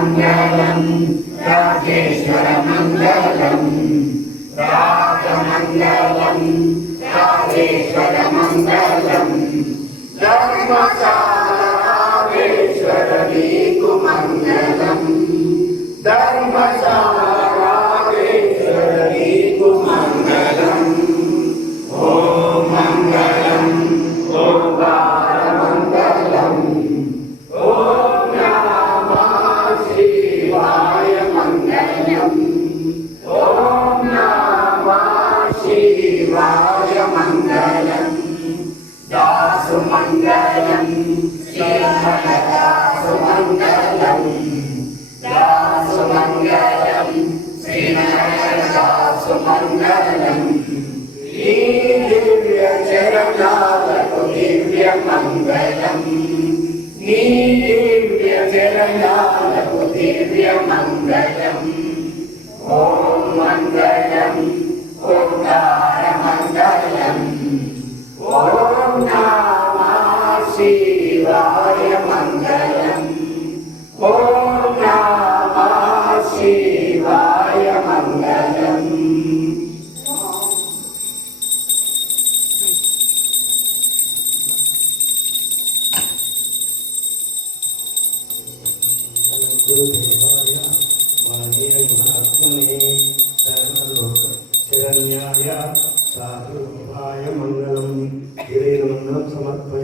मंगलम राजेश्वर मंगलम राजमंगलम राजेश्वर मंगलम धर्मसारावेश्वर नीकु मंगलम धर्मसारावेश्वर नीकु मंगलम ओम मंगलम ओंकार मंगलम ओम नमः शिवाय मंगलम ओम नमः शिवाय मंगलम दासु मंगलम श्रीहरदासु मंगलम दासु मंगलम श्रीहरदासु मंगलम दिव्य चरणालकु दिव्य मंगलम दिव्य चरणालकु दिव्य मंगलम ओम मंगलम ओंकार मंगलम ओम नमः शिवाय मंगलम ओम नमः शिवाय मंगलम गुरुदेवाय माननीय महात्मने सर्वलोक शरण्याय साधुभाय मंगलम गिरेन मंगलम समर्पयामि।